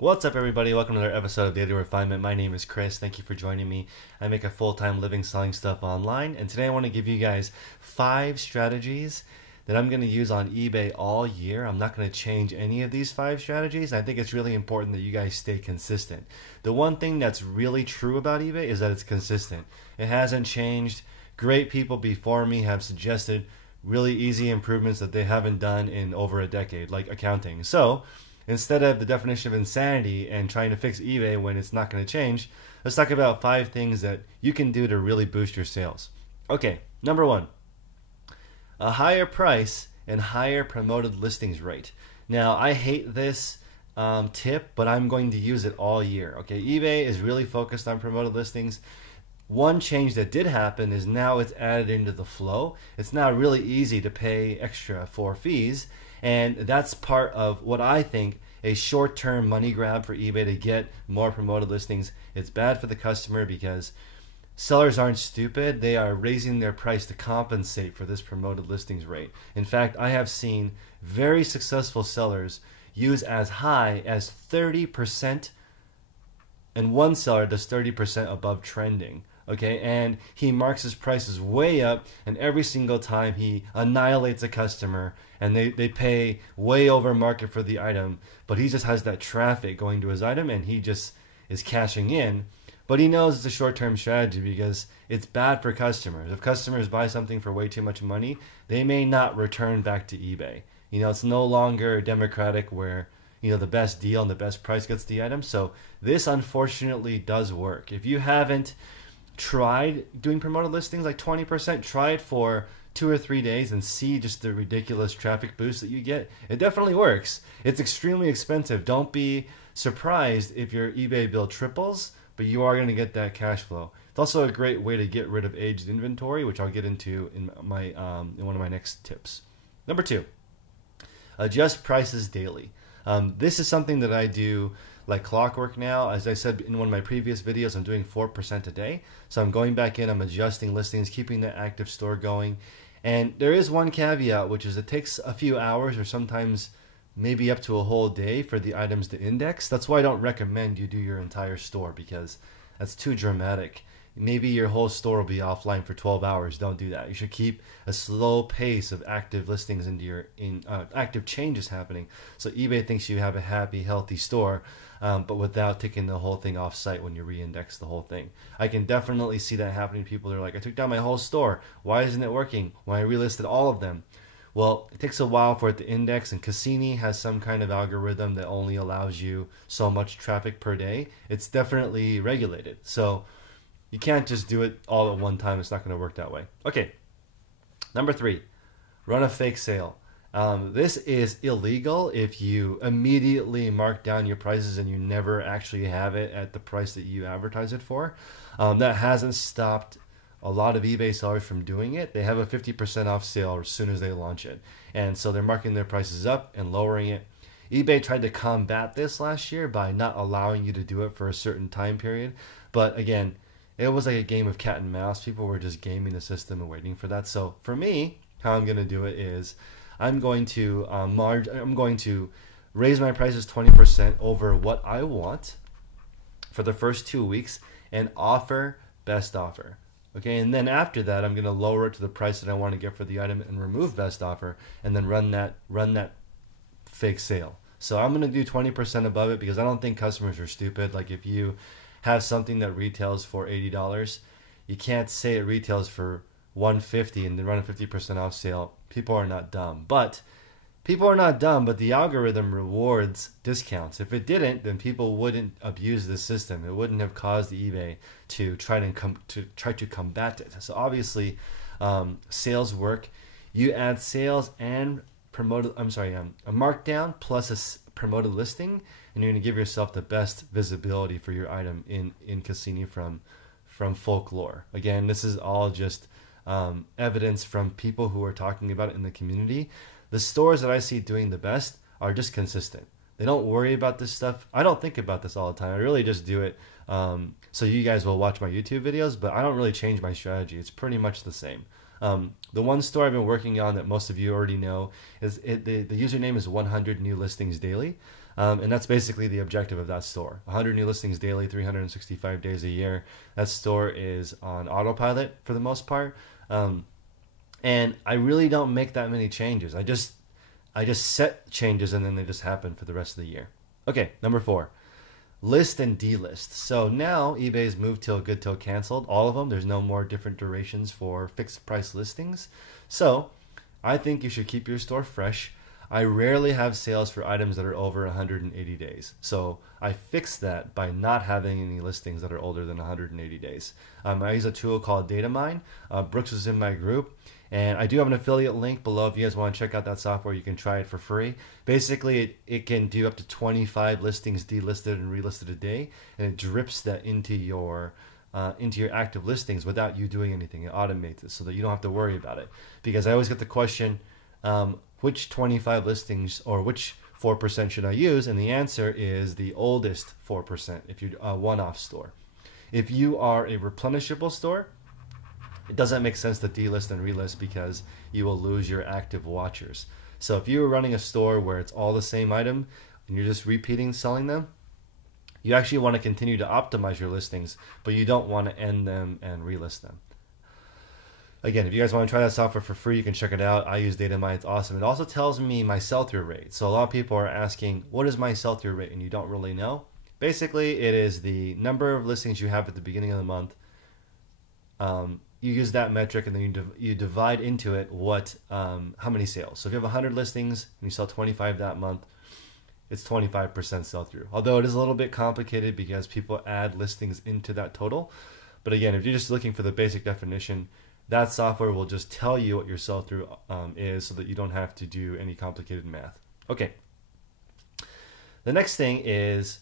What's up, everybody? Welcome to another episode of Daily Refinement. My name is Chris. Thank you for joining me. I make a full-time living selling stuff online, and today I want to give you guys 5 strategies that I'm going to use on eBay all year. I'm not going to change any of these 5 strategies. I think it's really important that you guys stay consistent. The one thing that's really true about eBay is that it's consistent. It hasn't changed. Great people before me have suggested really easy improvements that they haven't done in over a decade, like accounting. So instead of the definition of insanity and trying to fix eBay when it's not going to change, let's talk about 5 things that you can do to really boost your sales. Okay, number 1, a higher price and higher promoted listings rate. Now, I hate this tip, but I'm going to use it all year. Okay, eBay is really focused on promoted listings. One change that did happen is now it's added into the flow. It's now really easy to pay extra for fees, and that's part of what I think a short-term money grab for eBay to get more promoted listings. It's bad for the customer because sellers aren't stupid. They are raising their price to compensate for this promoted listings rate. In fact, I have seen very successful sellers use as high as 30%, and one seller does 30% above trending. Okay, and he marks his prices way up, and every single time he annihilates a customer, and they pay way over market for the item, but he just has that traffic going to his item, and he just is cashing in. But he knows it's a short-term strategy because it's bad for customers. If customers buy something for way too much money, they may not return back to eBay. You know, it's no longer democratic where, you know, the best deal and the best price gets the item. So this unfortunately does work. If you haven't tried doing promoted listings like 20%, try it for 2 or 3 days and see just the ridiculous traffic boost that you get. It definitely works. It's extremely expensive. Don't be surprised if your eBay bill triples, but you are going to get that cash flow. It's also a great way to get rid of aged inventory, which I'll get into in my in one of my next tips. Number 2, adjust prices daily. This is something that I do like clockwork now. As I said in one of my previous videos, I'm doing 4% a day. So I'm going back in, I'm adjusting listings, keeping the active store going. And there is one caveat, which is it takes a few hours or sometimes maybe up to a whole day for the items to index. That's why I don't recommend you do your entire store, because that's too dramatic. Maybe your whole store will be offline for 12 hours. Don't do that. You should keep a slow pace of active listings into your active changes happening, so eBay thinks you have a happy, healthy store, but without taking the whole thing off site when you re-index the whole thing. I can definitely see that happening. People are like, I took down my whole store. Why isn't it working when I relisted all of them? Well, it takes a while for it to index, and Cassini has some kind of algorithm that only allows you so much traffic per day. It's definitely regulated. So you can't just do it all at one time. It's not going to work that way. Okay, number 3, run a fake sale. This is illegal if you immediately mark down your prices and you never actually have it at the price that you advertise it for. That hasn't stopped a lot of eBay sellers from doing it. They have a 50% off sale as soon as they launch it. And so they're marking their prices up and lowering it. eBay tried to combat this last year by not allowing you to do it for a certain time period. But again, it was like a game of cat and mouse. People were just gaming the system and waiting for that. So for me, how I'm going to do it is I'm going to raise my prices 20% over what I want for the first 2 weeks and offer best offer. Okay, and then after that, I'm going to lower it to the price that I want to get for the item and remove best offer, and then run that fake sale. So I'm going to do 20% above it because I don't think customers are stupid. Like if you have something that retails for $80, you can't say it retails for $150 and then run a 50% off sale. People are not dumb. But the algorithm rewards discounts. If it didn't, then people wouldn't abuse the system. It wouldn't have caused eBay to try to combat it. So obviously, sales work. You add sales and a markdown plus a promoted listing, and you're going to give yourself the best visibility for your item in Cassini from folklore. Again, this is all just evidence from people who are talking about it in the community. The stores that I see doing the best are just consistent. They don't worry about this stuff. I don't think about this all the time. I really just do it so you guys will watch my YouTube videos, but I don't really change my strategy. It's pretty much the same. The one store I've been working on that most of you already know is the username is 100 New Listings Daily. And that's basically the objective of that store. 100 new listings daily, 365 days a year. That store is on autopilot for the most part. And I really don't make that many changes. I just set changes and then they just happen for the rest of the year. Okay, number 4. List and delist. So now eBay's moved till good till canceled. All of them. There's no more different durations for fixed price listings. So I think you should keep your store fresh. I rarely have sales for items that are over 180 days. So I fix that by not having any listings that are older than 180 days. I use a tool called Data Mine. Brooks is in my group. And I do have an affiliate link below if you guys want to check out that software. You can try it for free. Basically, it can do up to 25 listings delisted and relisted a day, and it drips that into your active listings without you doing anything. It automates it so that you don't have to worry about it. Because I always get the question, which 25 listings or which 4% should I use? And the answer is the oldest 4% if you're a one-off store. If you are a replenishable store, it doesn't make sense to delist and relist because you will lose your active watchers. So if you're running a store where it's all the same item and you're just repeating selling them, you actually want to continue to optimize your listings, but you don't want to end them and relist them. Again, if you guys want to try that software for free, you can check it out. I use DataMine. It's awesome. It also tells me my sell-through rate. So a lot of people are asking, what is my sell-through rate? And you don't really know. Basically, it is the number of listings you have at the beginning of the month. You use that metric and then you divide into it how many sales. So if you have 100 listings and you sell 25 that month, it's 25% sell-through. Although it is a little bit complicated because people add listings into that total. But again, if you're just looking for the basic definition, that software will just tell you what your sell-through is so that you don't have to do any complicated math. Okay. The next thing is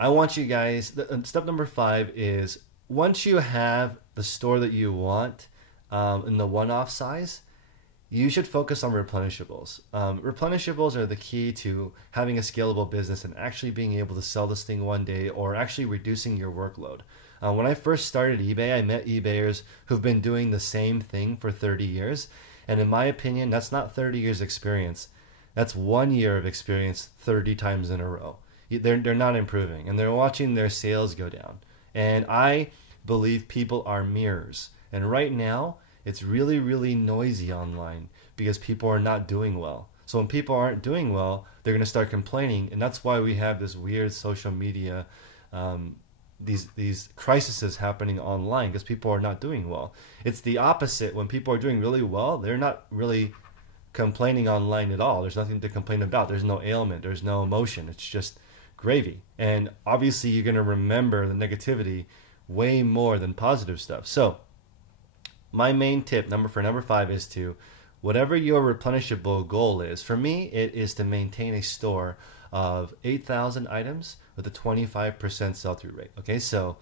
I want you guys, step number 5 is once you have the store that you want in the one-off size, you should focus on replenishables. Replenishables are the key to having a scalable business and actually being able to sell this thing one day or actually reducing your workload. When I first started eBay, I met eBayers who've been doing the same thing for 30 years. And in my opinion, that's not 30 years experience. That's 1 year of experience 30 times in a row. They're not improving and they're watching their sales go down. And I believe people are mirrors. And right now, it's really, really noisy online because people are not doing well. So when people aren't doing well, they're going to start complaining. And that's why we have this weird social media, these crises happening online because people are not doing well. It's the opposite. When people are doing really well, they're not really complaining online at all. There's nothing to complain about. There's no ailment. There's no emotion. It's just gravy. And obviously you're going to remember the negativity way more than positive stuff. So my main tip for number 5 is to, whatever your replenishable goal is, for me it is to maintain a store of 8,000 items with a 25% sell-through rate. Okay, so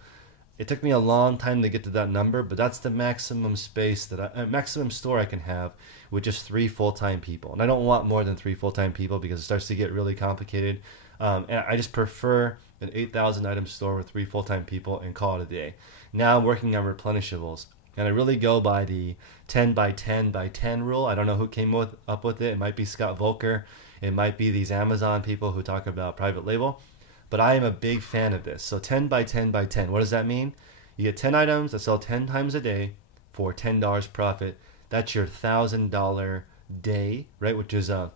it took me a long time to get to that number, but that's the maximum space maximum store I can have with just 3 full-time people. And I don't want more than 3 full-time people because it starts to get really complicated. And I just prefer an 8,000 item store with 3 full-time people and call it a day. Now I'm working on replenishables. And I really go by the 10 by 10 by 10 rule. I don't know who came up with it. It might be Scott Volker. It might be these Amazon people who talk about private label. But I am a big fan of this. So 10 by 10 by 10. What does that mean? You get 10 items that sell 10 times a day for $10 profit. That's your $1,000 day, right? Which is a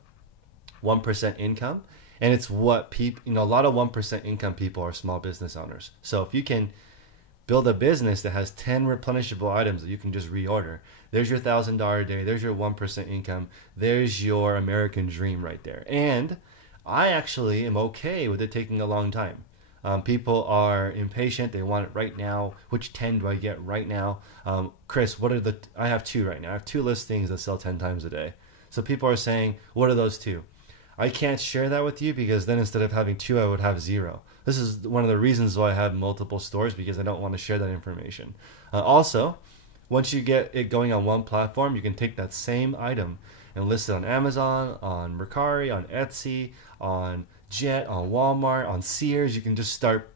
1% income. And it's what people, a lot of 1% income people are small business owners. So if you can build a business that has 10 replenishable items that you can just reorder, there's your $1,000 a day, there's your 1% income, there's your American dream right there. And I actually am okay with it taking a long time. People are impatient, they want it right now. Which 10 do I get right now? Chris, I have 2 right now. I have 2 listings that sell 10 times a day. So people are saying, what are those 2? I can't share that with you because then instead of having 2, I would have 0. This is one of the reasons why I have multiple stores, because I don't want to share that information. Also, once you get it going on one platform, you can take that same item and list it on Amazon, on Mercari, on Etsy, on Jet, on Walmart, on Sears. You can just start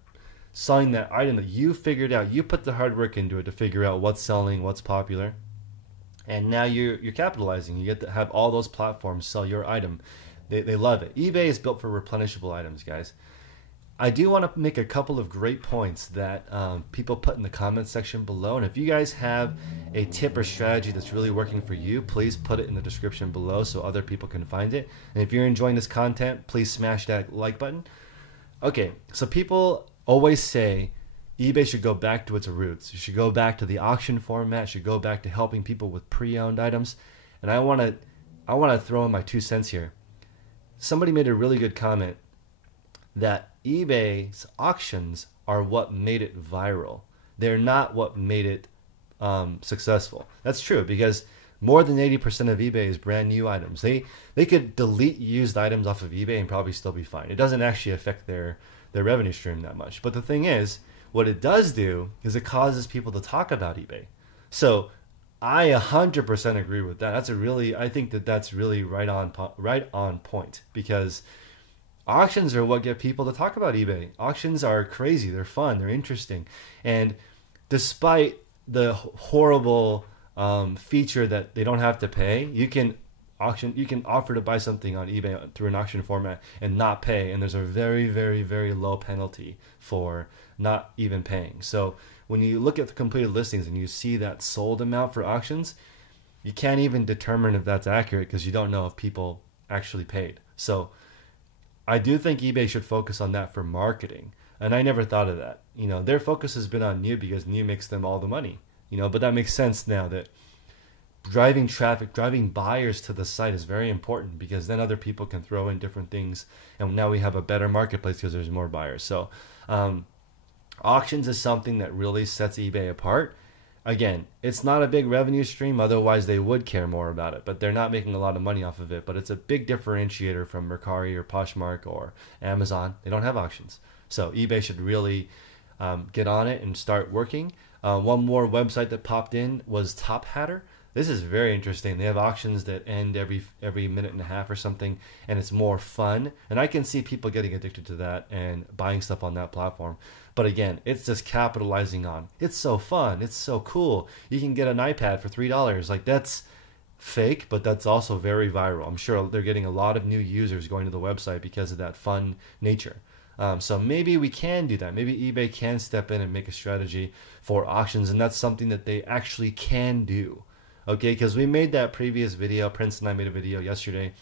selling that item that you figured out. You put the hard work into it to figure out what's selling, what's popular. And now you're capitalizing. You get to have all those platforms sell your item. They love it. eBay is built for replenishable items, guys. I do want to make a couple of great points that people put in the comments section below. And if you guys have a tip or strategy that's really working for you, please put it in the description below so other people can find it. And if you're enjoying this content, please smash that like button. Okay, so people always say eBay should go back to its roots. You should go back to the auction format. Should go back to helping people with pre-owned items. And I want to throw in my 2 cents here. Somebody made a really good comment that eBay's auctions are what made it viral. They're not what made it successful. That's true, because more than 80% of eBay is brand new items. They could delete used items off of eBay and probably still be fine. It doesn't actually affect their revenue stream that much. But the thing is, what it does do is it causes people to talk about eBay. So I 100% agree with that. I think that's really right on point, because auctions are what get people to talk about eBay. Auctions are crazy. They're fun. They're interesting. And despite the horrible feature that they don't have to pay, you can offer to buy something on eBay through an auction format and not pay. And there's a very, very, very low penalty for not even paying. So when you look at the completed listings and you see that sold amount for auctions, you can't even determine if that's accurate because you don't know if people actually paid. So I do think eBay should focus on that for marketing. And I never thought of that. Their focus has been on new because new makes them all the money. But that makes sense now that driving traffic, driving buyers to the site is very important, because then other people can throw in different things. And now we have a better marketplace because there's more buyers. So auctions is something that really sets eBay apart. Again, it's not a big revenue stream, otherwise they would care more about it, but they're not making a lot of money off of it. But it's a big differentiator from Mercari or Poshmark or Amazon. They don't have auctions. So eBay should really get on it and start working. One more website that popped in was Top Hatter. This is very interesting. They have auctions that end every minute and a half or something, and it's more fun. And I can see people getting addicted to that and buying stuff on that platform. But again, it's just capitalizing on, it's so fun, it's so cool. You can get an iPad for $3. Like, that's fake, but that's also very viral. I'm sure they're getting a lot of new users going to the website because of that fun nature. So maybe we can do that. Maybe eBay can step in and make a strategy for auctions, and that's something that they actually can do. Okay, because we made that previous video, Prince and I made a video yesterday,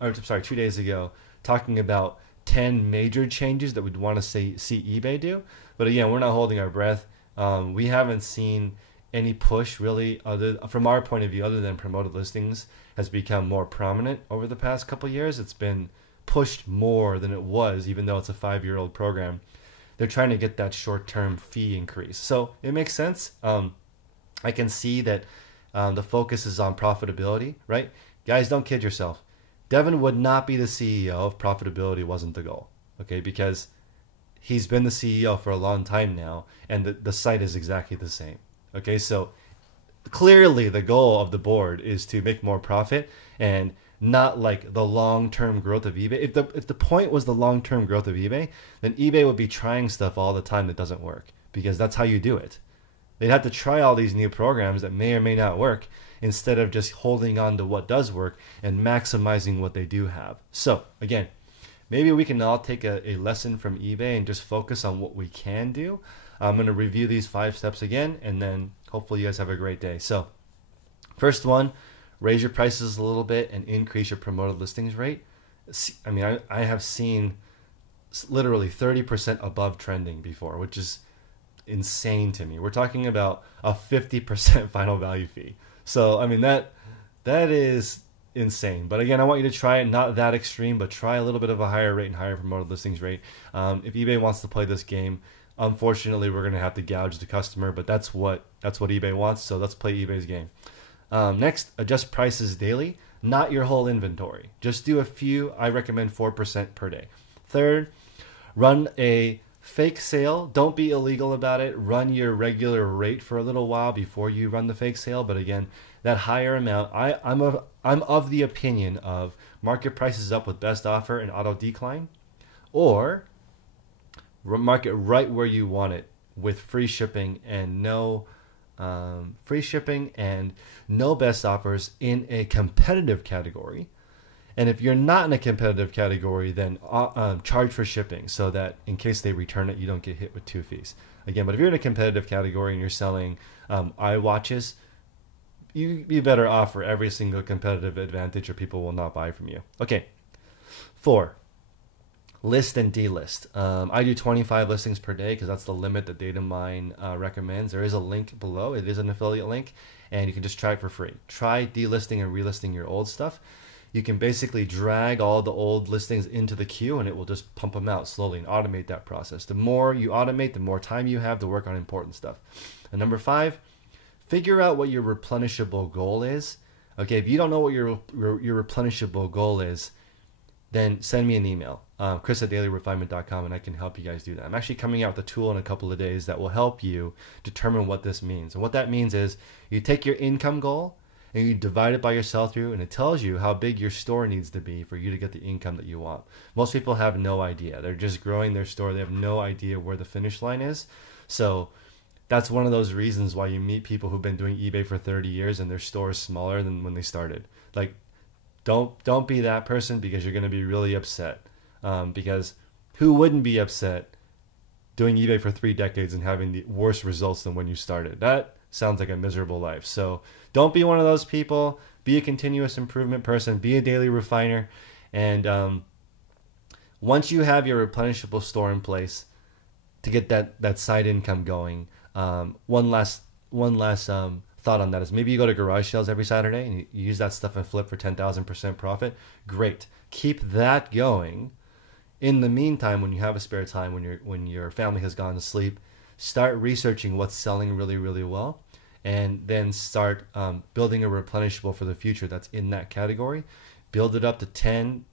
or sorry, 2 days ago, talking about 10 major changes that we'd want to see eBay do. But again, we're not holding our breath. We haven't seen any push really, from our point of view, other than promoted listings has become more prominent over the past couple of years. It's been pushed more than it was, even though it's a 5-year-old program. They're trying to get that short-term fee increase. So it makes sense. I can see that the focus is on profitability, right? Guys, don't kid yourself. Devin would not be the CEO if profitability wasn't the goal, okay? Because he's been the CEO for a long time now, and the site is exactly the same, okay? So clearly the goal of the board is to make more profit and not like the long-term growth of eBay. If the point was the long-term growth of eBay, then eBay would be trying stuff all the time that doesn't work, because that's how you do it. They'd have to try all these new programs that may or may not work instead of just holding on to what does work and maximizing what they do have. So again, maybe we can all take a lesson from eBay and just focus on what we can do. I'm going to review these 5 steps again, and then hopefully you guys have a great day. So first one, raise your prices a little bit and increase your promoted listings rate. I mean, I have seen literally 30% above trending before, which is insane to me. We're talking about a 50% final value fee. So I mean, that is insane. But again, I want you to try it, not that extreme, but try a little bit of a higher rate and higher promoted listings rate. If eBay wants to play this game, unfortunately we're going to have to gouge the customer, but that's what eBay wants. So let's play eBay's game. Next, adjust prices daily, not your whole inventory. Just do a few. I recommend 4% per day. Third, run a fake sale. Don't be illegal about it. Run your regular rate for a little while before you run the fake sale. But again, that higher amount, I'm of the opinion of market prices up with best offer and auto decline, or market right where you want it with free shipping and no best offers in a competitive category, And if you're not in a competitive category, then charge for shipping so that in case they return it, you don't get hit with 2 fees. Again, but if you're in a competitive category and you're selling iWatches, you better offer every single competitive advantage or people will not buy from you. Okay, 4, list and delist. I do 25 listings per day because that's the limit that Datamine recommends. There is a link below. It is an affiliate link, and you can just try it for free. Try delisting and relisting your old stuff. You can basically drag all the old listings into the queue and it will just pump them out slowly and automate that process. The more you automate, the more time you have to work on important stuff. And number 5, figure out what your replenishable goal is. Okay, if you don't know what your replenishable goal is, then send me an email, chris@dailyrefinement.com, and I can help you guys do that. I'm actually coming out with a tool in a couple of days that will help you determine what this means. And what that means is you take your income goal and you divide it by your sell-through, and it tells you how big your store needs to be for you to get the income that you want. Most people have no idea. They're just growing their store. They have no idea where the finish line is. So that's one of those reasons why you meet people who've been doing eBay for 30 years and their store is smaller than when they started. Like, don't be that person, because you're going to be really upset. Because who wouldn't be upset doing eBay for 3 decades and having the worst results than when you started? That sounds like a miserable life. So don't be one of those people. Be a continuous improvement person. Be a daily refiner. And once you have your replenishable store in place to get that side income going, one last thought on that is maybe you go to garage sales every Saturday and you use that stuff and flip for 10,000% profit. Great. Keep that going. In the meantime, when you have a spare time, when your family has gone to sleep, start researching what's selling really, really well, and then start building a replenishable for the future that's in that category. Build it up to 10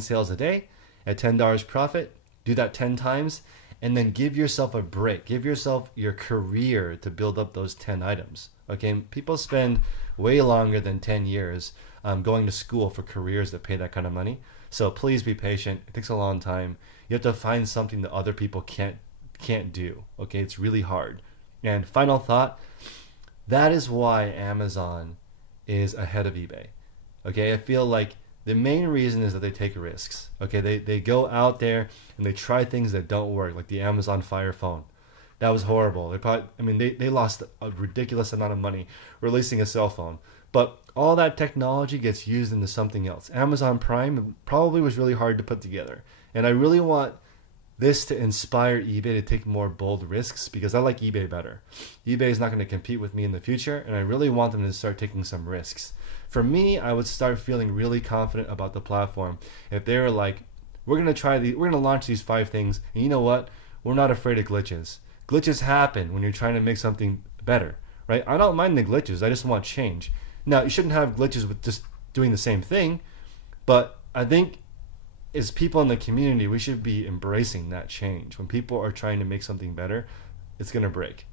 sales a day at $10 profit. Do that 10 times, and then give yourself a break. Give yourself your career to build up those 10 items. Okay, people spend way longer than 10 years going to school for careers that pay that kind of money. So please be patient. It takes a long time. You have to find something that other people can't do. Okay, it's really hard. And final thought, that is why Amazon is ahead of eBay. Okay, I feel like the main reason is that they take risks. Okay, they go out there and they try things that don't work, like the Amazon Fire Phone. That was horrible. They lost a ridiculous amount of money releasing a cell phone. But all that technology gets used into something else. Amazon Prime probably was really hard to put together. And I really want this to inspire eBay to take more bold risks, because I like eBay better. eBay is not going to compete with me in the future, and I really want them to start taking some risks. For me, I would start feeling really confident about the platform if they were like, we're going to launch these 5 things, and you know what? We're not afraid of glitches. Glitches happen when you're trying to make something better, right? I don't mind the glitches. I just want change. Now, you shouldn't have glitches with just doing the same thing, but I think as people in the community, we should be embracing that change. When people are trying to make something better, it's going to break.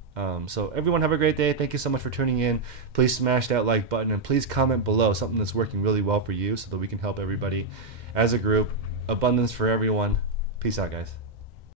So everyone have a great day. Thank you so much for tuning in. Please smash that like button, and please comment below something that's working really well for you so that we can help everybody as a group. Abundance for everyone. Peace out, guys.